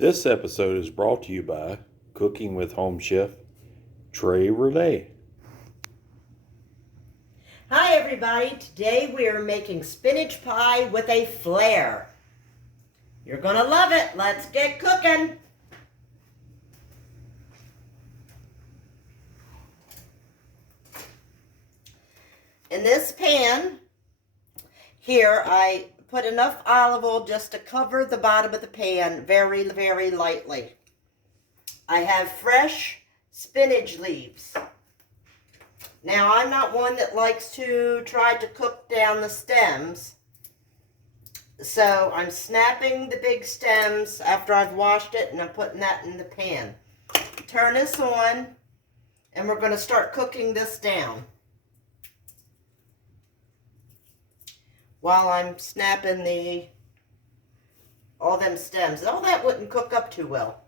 This episode is brought to you by Cooking with Home Chef TRA-RENEE. Hi everybody, today we are making spinach pie with a Flair. You're gonna love it. Let's get cooking. In this pan here, I put enough olive oil just to cover the bottom of the pan very, very lightly. I have fresh spinach leaves. Now, I'm not one that likes to try to cook down the stems, so I'm snapping the big stems after I've washed it, and I'm putting that in the pan. Turn this on, and we're going to start cooking this down while I'm snapping all them stems. All that wouldn't cook up too well.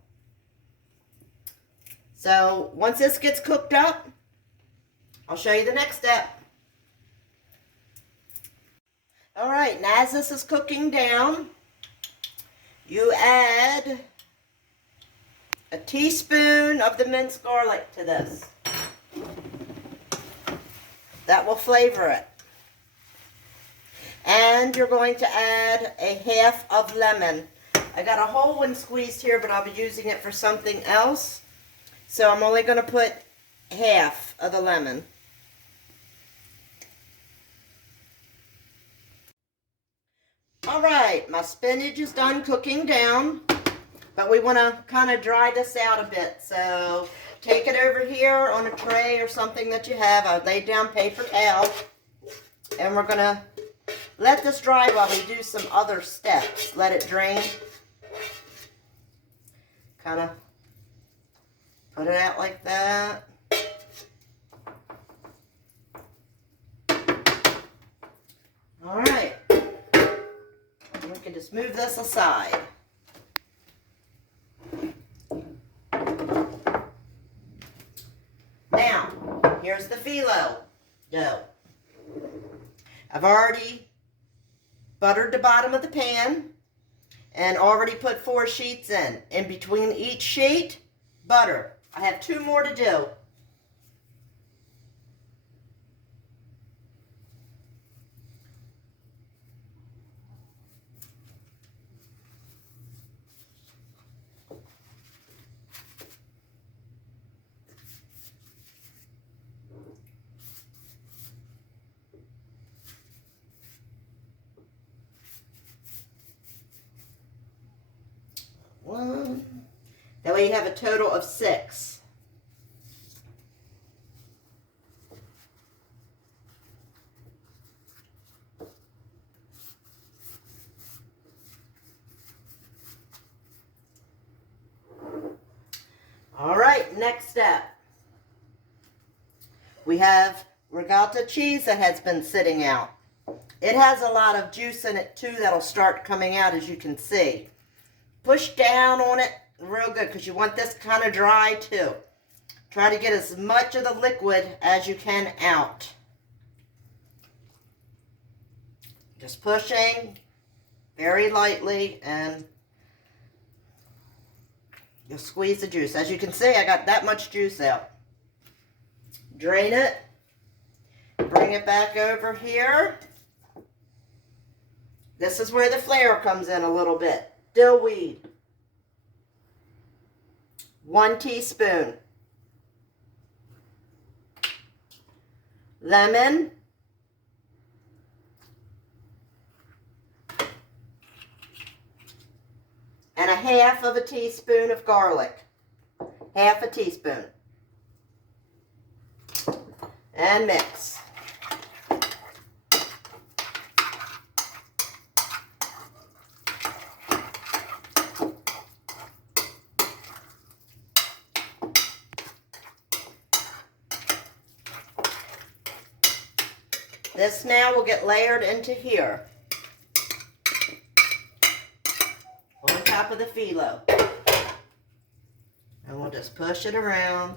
So once this gets cooked up, I'll show you the next step. All right, now as this is cooking down, you add a teaspoon of the minced garlic to this. That will flavor it. And you're going to add a half of lemon. I got a whole one squeezed here, but I'll be using it for something else. So I'm only going to put half of the lemon. Alright, my spinach is done cooking down, but we want to kind of dry this out a bit. So take it over here on a tray or something that you have. I laid down paper towel, and we're going to let this dry while we do some other steps. Let it drain. Kind of put it out like that. Alright. We can just move this aside. Now, here's the phyllo dough. I've already buttered the bottom of the pan and already put 4 sheets in. In between each sheet, butter. I have 2 more to do. One. That way you have a total of 6. All right, next step. We have regatta cheese that has been sitting out. It has a lot of juice in it too that'll start coming out, as you can see. Push down on it real good because you want this kind of dry too. Try to get as much of the liquid as you can out. Just pushing very lightly, and you'll squeeze the juice. As you can see, I got that much juice out. Drain it. Bring it back over here. This is where the Flair comes in a little bit. Dill weed, 1 teaspoon. Lemon, and a half of a teaspoon of garlic. Half a teaspoon. And mix. This now will get layered into here on top of the phyllo. And we'll just push it around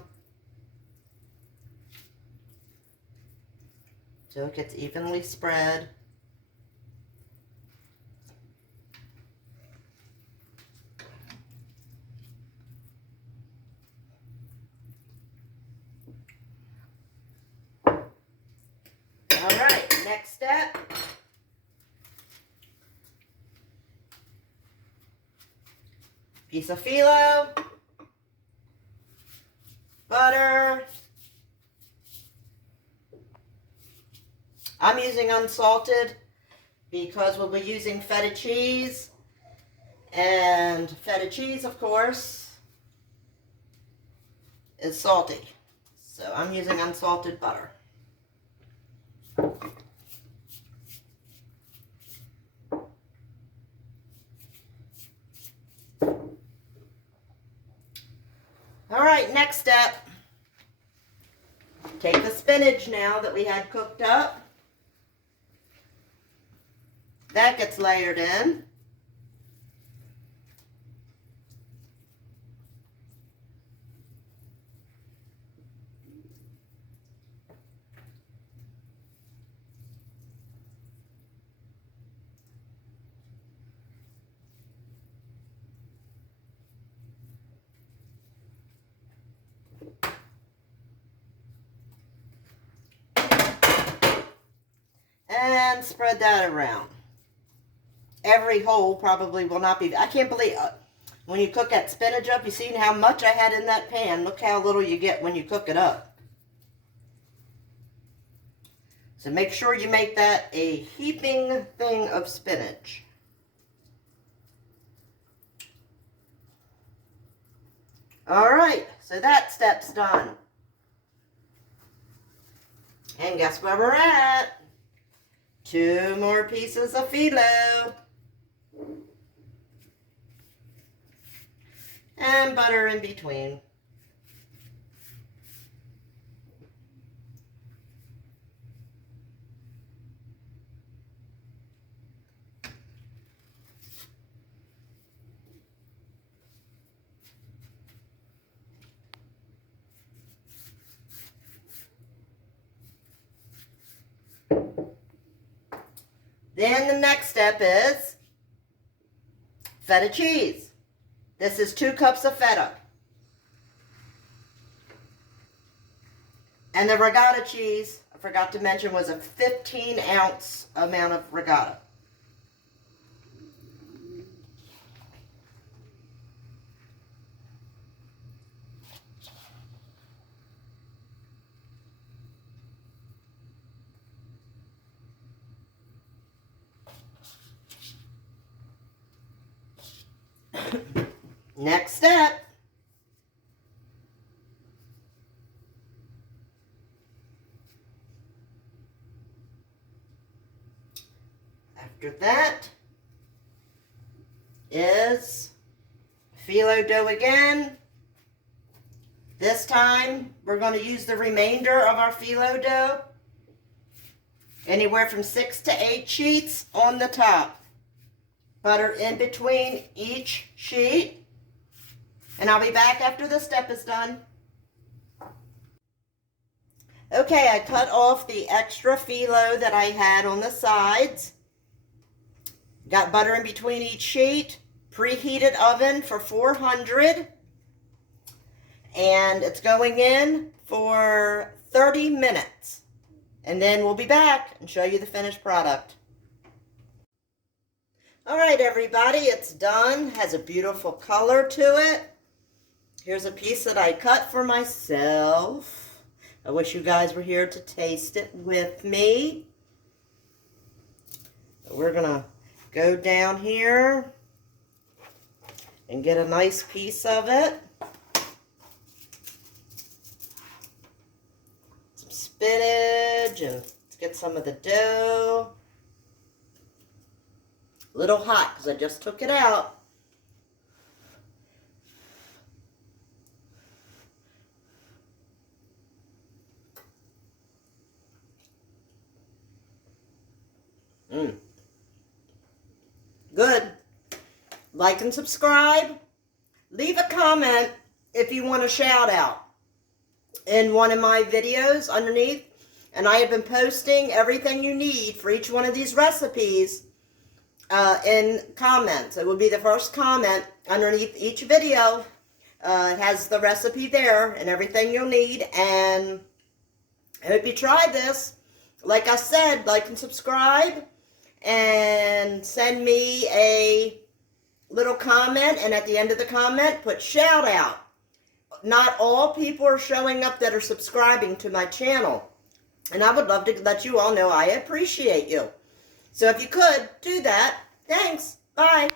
till it gets evenly spread. piece of phyllo, butter. I'm using unsalted because we'll be using feta cheese, and feta cheese, of course, is salty. So I'm using unsalted butter. All right, next step. Take the spinach now that we had cooked up. That gets layered in. And spread that around. Every hole probably will not be, I can't believe, when you cook that spinach up, you seen how much I had in that pan. Look how little you get when you cook it up. So make sure you make that a heaping thing of spinach. All right, so that step's done. And guess where we're at? 2 more pieces of phyllo. And butter in between. Then the next step is feta cheese. This is 2 cups of feta. And the regatta cheese, I forgot to mention, was a 15-ounce amount of regatta. Next step. After that is phyllo dough again. This time we're going to use the remainder of our phyllo dough. Anywhere from 6 to 8 sheets on the top. Butter in between each sheet. And I'll be back after this step is done. Okay, I cut off the extra phyllo that I had on the sides. Got butter in between each sheet. Preheated oven for 400. And it's going in for 30 minutes. And then we'll be back and show you the finished product. All right, everybody, it's done. Has a beautiful color to it. Here's a piece that I cut for myself. I wish you guys were here to taste it with me. We're gonna go down here and get a nice piece of it. Some spinach, and let's get some of the dough. A little hot because I just took it out. Good. Like and subscribe. Leave a comment if you want a shout out in one of my videos underneath. And I have been posting everything you need for each one of these recipes in comments. It will be the first comment underneath each video. It has the recipe there and everything you'll need. And I hope you try this. Like I said, like and subscribe. And send me a little comment, and at the end of the comment, put shout out. Not all people are showing up that are subscribing to my channel. And I would love to let you all know I appreciate you. So if you could, do that. Thanks. Bye.